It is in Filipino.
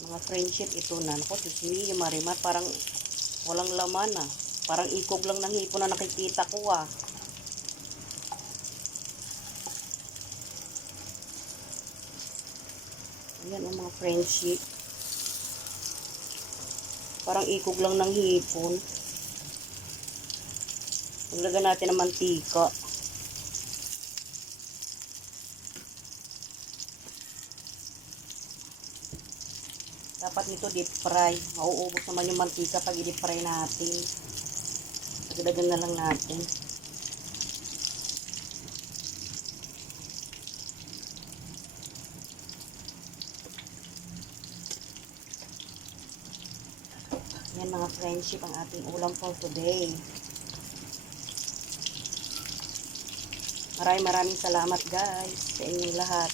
Mga friendship ito na. Naku, Diyos me, Marimar, parang walang laman ah. Parang ikog lang ng hipon na nakikita ko ah. Ayan ang mga friendship. Parang ikog lang ng hipon. Maglagyan natin ng mantika. Dapat nito deep fry. Mauubos naman yung mantika pag i-deep fry natin. Pagdagan na lang natin. Yan mga friendship ang ating ulam for today. Maraming salamat guys sa inyong lahat.